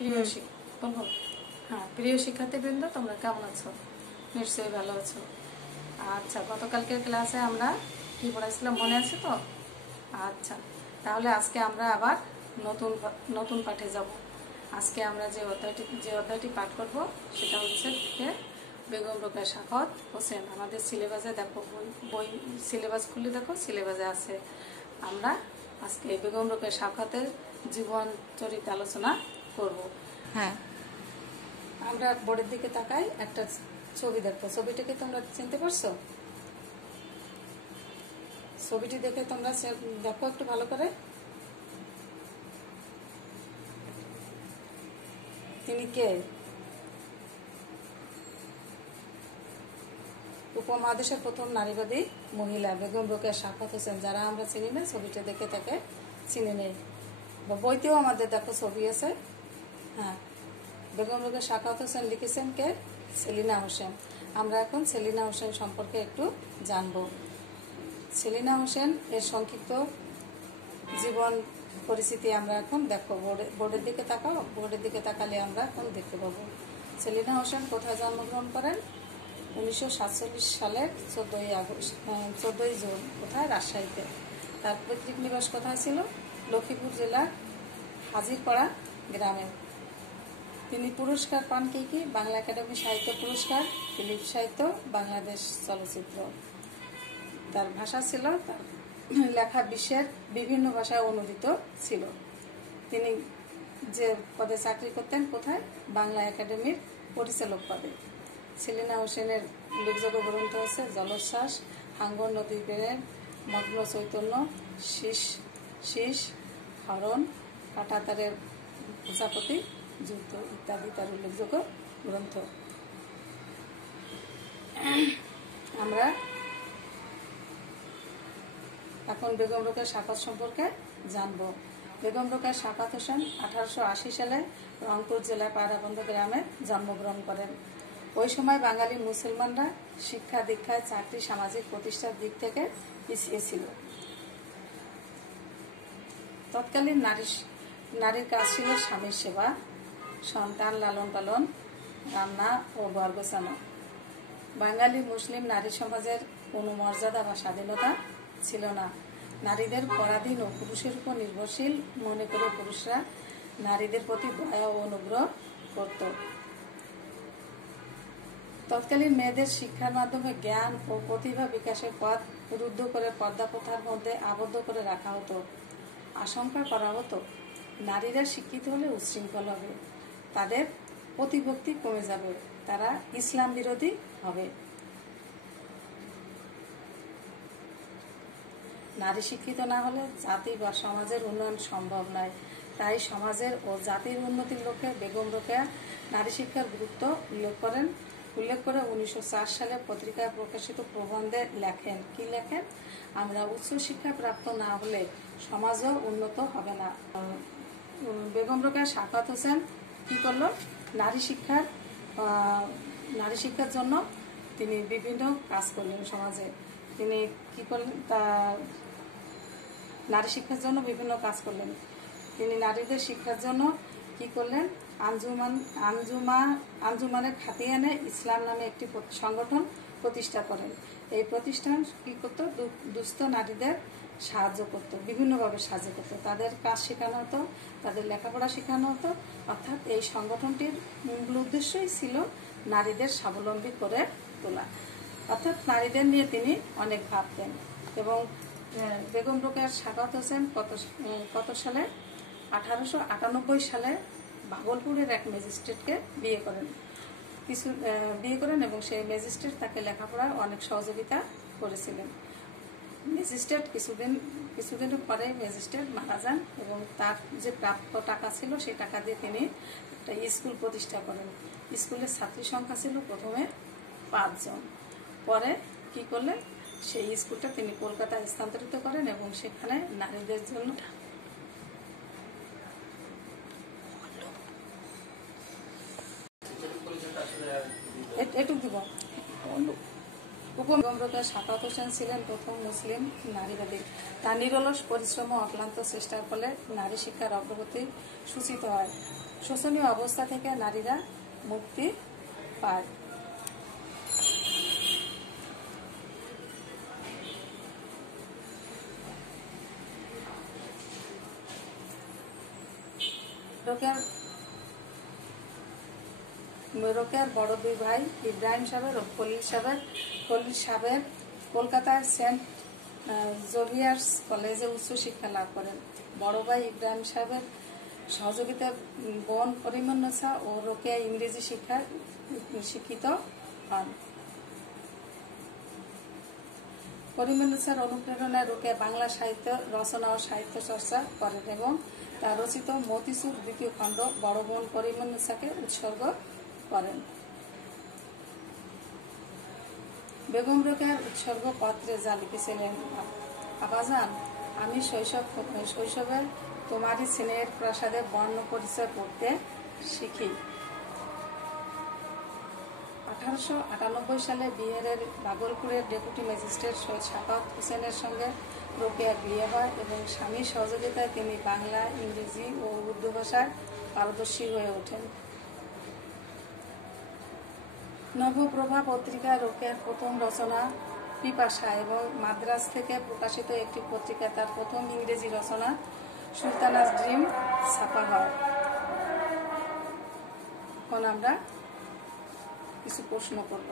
প্রিয় হ্যাঁ প্রিয় শিক্ষার্থীবৃন্দ, তোমরা কেমন আছো? নিশ্চয়ই ভালো আছো। আচ্ছা, গতকালকের ক্লাসে আমরা কি পড়াইছিলাম মনে আছে তো? আচ্ছা, তাহলে আজকে আমরা আবার নতুন পাঠে যাব। আজকে আমরা যে অধ্যায়টি পাঠ করব সেটা হচ্ছে বেগম রোকেয়া সাখাওয়াত হোসেন। আমাদের সিলেবাসে দেখো, বই সিলেবাস খুলে দেখো, সিলেবাসে আছে। আমরা আজকে বেগম রোকেয়া সাখাওয়াতের জীবন চরিত আলোচনা করব। হ্যাঁ, আমরা বোর্ডের দিকে তাকাই, একটা ছবি দেখো। ছবিটাকে তোমরা চিনতে পারছো? ছবিটি দেখে তোমরা দেখো একটু ভালো করে। তিনি কে? উপমহাদেশের প্রথম নারীবাদী মহিলা বেগম রোকেয়া সাখাওয়াত হোসেন। যারা আমরা চিনি না, ছবিটা দেখে তাকে চিনে নেই। বইতেও আমাদের দেখো ছবি আছে। হ্যাঁ, বেগম রোকেয়া সাখাওয়াত হোসেন লিখেছেন কে? সেলিনা হোসেন। আমরা এখন সেলিনা হোসেন সম্পর্কে একটু জানব। সেলিনা হোসেন এর সংক্ষিপ্ত জীবন পরিচিতি আমরা এখন দেখো। বোর্ডের দিকে তাকাও, বোর্ডের দিকে তাকালে আমরা এখন দেখতে পাবো। সেলিনা হোসেন কোথায় জন্মগ্রহণ করেন? 1947 সালের 14ই জুন। কোথায়? রাজশাহীতে। তার পৈতৃক নিবাস কোথায় ছিল? লক্ষ্মীপুর জেলার হাজিরপাড়া গ্রামে। তিনি পুরস্কার পান কি? বাংলা একাডেমি সাহিত্য পুরস্কার, ফিল্ম সাহিত্য, বাংলাদেশ চলচ্চিত্র। তার ভাষা ছিল, তার লেখা বিশ্বের বিভিন্ন ভাষায় অনুদিত ছিল। তিনি যে পদে চাকরি করতেন, কোথায়? বাংলা একাডেমির পরিচালক পদে। সেলিনা হোসেনের উল্লেখযোগ্য গ্রন্থ হচ্ছে জলোচ্ছ্বাস, হাঙ্গর নদীর প্রেম, মগ্ন চৈতন্য, শীষ, হরণ, কাঁটাতারের প্রজাপতি, যুদ্ধ ইত্যাদি তার উল্লেখযোগ্য গ্রন্থ। আমরা এখন বেগম রোকেয়া সাখাওয়াত সম্পর্কে জানব। বেগম রোকেয়া সাখাওয়াত হোসেন 1880 সালে রংপুর জেলার পায়রাবন্দ গ্রামে জন্মগ্রহণ করেন। ওই সময় বাঙালি মুসলমানরা শিক্ষা দীক্ষায়, চাকরি, সামাজিক প্রতিষ্ঠার দিক থেকে পিছিয়ে ছিল। তৎকালীন নারীর কাজ ছিল স্বামীর সেবা, সন্তান লালন পালন, রান্না ও ঘর গোছানো। বাঙালি মুসলিম নারী সমাজের কোনো মর্যাদা বা স্বাধীনতা ছিল না। নারীদের পরাধীন ও পুরুষের উপর নির্ভরশীল মনে করে পুরুষরা নারীদের প্রতি দয়া ও অনুগ্রহ করত। তৎকালীন মেয়েদের শিক্ষার মাধ্যমে জ্ঞান ও প্রতিভা বিকাশের পথ রুদ্ধ করে পর্দা প্রথার মধ্যে আবদ্ধ করে রাখা হতো। আশঙ্কা করা হতো নারীরা শিক্ষিত হলে উচ্ছৃঙ্খল হবে, তাদের প্রতিভক্তি কমে যাবে, তারা ইসলাম বিরোধী হবে। নারী শিক্ষিত না হলে জাতি বা সমাজের উন্নয়ন সম্ভব নয়। তাই সমাজের ও জাতির উন্নতির লক্ষ্যে বেগম রোকেয়া নারী শিক্ষার গুরুত্ব উল্লেখ করে 1904 সালে পত্রিকায় প্রকাশিত প্রবন্ধে লেখেন। কি লেখেন? আমরা উচ্চ শিক্ষা প্রাপ্ত না হলে সমাজও উন্নত হবে না। বেগম রোকেয়া সাখাওয়াত হোসেন কি করলো? নারী শিক্ষার জন্য তিনি বিভিন্ন কাজ করলেন সমাজে। তিনি কি করলেন? নারী শিক্ষার জন্য বিভিন্ন কাজ করলেন। তিনি নারীদের শিক্ষার জন্য কি করলেন? আঞ্জুমানের খাতিয়ানে ইসলাম নামে একটি সংগঠন প্রতিষ্ঠা করেন। এই প্রতিষ্ঠান কি করতো? দুস্থ নারীদের সাহায্য করতো, বিভিন্নভাবে সাহায্য করতো। তাদের কাজ শেখানো হতো, তাদের লেখাপড়া শেখানো হতো। অর্থাৎ এই সংগঠনটির মূল উদ্দেশ্যই ছিল নারীদের স্বাবলম্বী করে তোলা। অর্থাৎ নারীদের নিয়ে তিনি অনেক ভাবতেন। এবং বেগম রোকেয়া সাখাওয়াত হোসেন কত সালে? 1898 সালে ভাগলপুরের এক ম্যাজিস্ট্রেটকে বিয়ে করেন এবং সেই ম্যাজিস্ট্রেট তাকে লেখাপড়ায় অনেক সহযোগিতা করেছিলেন। ম্যাজিস্ট্রেট কিছুদিনের পরে ম্যাজিস্ট্রেট মারা যান এবং তার যে প্রাপ্ত টাকা ছিল সেই টাকা দিয়ে তিনি একটা স্কুল প্রতিষ্ঠা করেন। স্কুলের ছাত্রী সংখ্যা ছিল প্রথমে 5 জন। পরে কি করলেন? সেই স্কুলটা তিনি কলকাতায় স্থানান্তরিত করেন এবং সেখানে নারীদের জন্য বেগম রোকেয়া সাখাওয়াত হোসেন ছিলেন প্রথম মুসলিম নারীবাদী। তার নিরলস পরিশ্রম ও অক্লান্ত চেষ্টার ফলে নারী শিক্ষার অগ্রগতি সূচিত হয়। শোষণীয় অবস্থা থেকে নারীরা মুক্তি পায়। রোকেয়ার বড় দুই ভাই ইব্রাহিম সাহেব ও খলিল সাহেব কলকাতার সেন্ট জেভিয়ার্স কলেজে উচ্চশিক্ষা লাভ করেন। বড় ভাই ইব্রাহিম সাহেবের সহযোগিতায় বোন করিমুন্নেছা ও রোকেয়া ইংরেজি শিক্ষায় শিক্ষিত হন। করিমুন্নেছার অনুপ্রেরণায় রোকেয়া বাংলা সাহিত্য রচনা ও সাহিত্য চর্চা করেন এবং তার রচিত মতিচুর দ্বিতীয় খণ্ড বড় বোন করিমুন্নেছাকে উৎসর্গ করেন। বেগম রোকেয়ার উৎসর্গ পত্রে যা লিখেছিলেন, আবাজান, আমি শৈশবে তোমারই স্নেহের প্রাসাদে বর্ণ পরিচয় পড়তে শিখি। 1898 সালে বিহারের ভাগলপুরের ডেপুটি ম্যাজিস্ট্রেট সৈয়দ সাখাওয়াত হোসেনের সঙ্গে রোকেয়ার বিয়ে হয় এবং স্বামীর সহযোগিতায় তিনি বাংলা, ইংরেজি ও উর্দু ভাষায় পারদর্শী হয়ে ওঠেন। নবপ্রভা পত্রিকা রোকেয়ার প্রথম রচনা পিপাসা এবং মাদ্রাজ থেকে প্রকাশিত একটি পত্রিকায় তার প্রথম ইংরেজি রচনা সুলতানাস ড্রিম ছাপা হয়। এখন আমরা কিছু প্রশ্ন করব।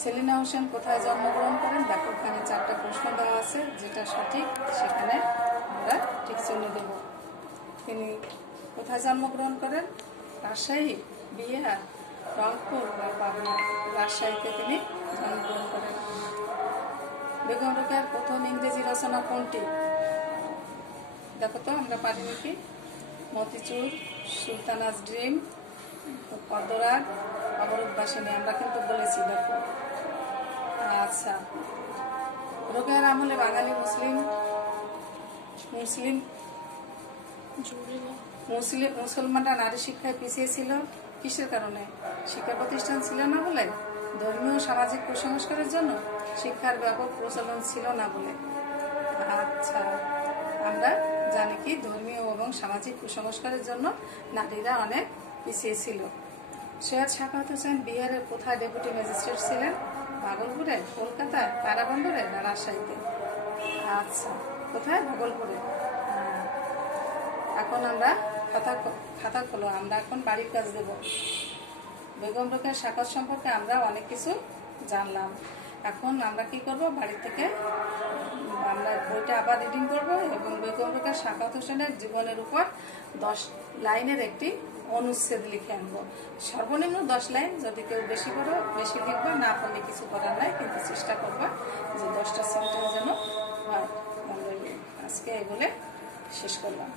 সেলিনা হোসেন কোথায় জন্মগ্রহণ করেন? দেখো, এখানে 4টা প্রশ্ন দেওয়া আছে, যেটা সঠিক সেখানে আমরা ঠিক চিহ্ন দেব। তিনি কোথায় জন্মগ্রহণ করেন? রাজশাহী, বিহার, রংপুর বা পাবনা। রাজশাহীতে তিনি জন্মগ্রহণ করেন। বেগম রোকেয়ার প্রথম ইংরেজি রচনা কোনটি? দেখো তো আমরা পারি নাকি? মতিচুর, সুলতানাস ড্রিম, পদ্মরাগ, অবরোধবাসিনী। আমরা কিন্তু বলেছি, দেখো। আচ্ছা, রোকেয়ার আমলে বাঙালি মুসলমানরা নারী শিক্ষায় পিছিয়ে ছিল কিসের কারণে? শিক্ষা প্রতিষ্ঠান ছিল না বলে, ধর্মীয় সামাজিক কুসংস্কারের জন্য, শিক্ষার ব্যাপক প্রচলন ছিল না বলে। আচ্ছা, আমরা জানি কি ধর্মীয় এবং সামাজিক কুসংস্কারের জন্য নারীরা অনেক পিছিয়ে ছিল। সৈয়দ সাখাওয়াত হোসেন বিহারের কোথায় ডেপুটি ম্যাজিস্ট্রেট ছিলেন? ভাগলপুরে, কলকাতায়, তারাবন্দরে না রাজশাহীতে? আচ্ছা, কোথায়? ভাগলপুরে। এখন আমরা খাতা খোলো, আমরা এখন বাড়ির কাজ দেব। বেগম রোকেয়ার সাখাওয়াত সম্পর্কে আমরা অনেক কিছু জানলাম। এখন আমরা কি করব? বাড়ি থেকে আমরা বইটা আবার রিডিং করব এবং বেগম রোকেয়ার সাখাওয়াত হোসেনের জীবনের উপর 10 লাইনের একটি অনুচ্ছেদ লিখে আনবো। সর্বনিম্ন 10 লাইন, যদি কেউ বেশি লিখবা, না পারলে কিছু করার নাই, কিন্তু চেষ্টা করবা যে 10টা সেন্টেন্স যেন হয়। আজকে এই বলে শেষ করলাম।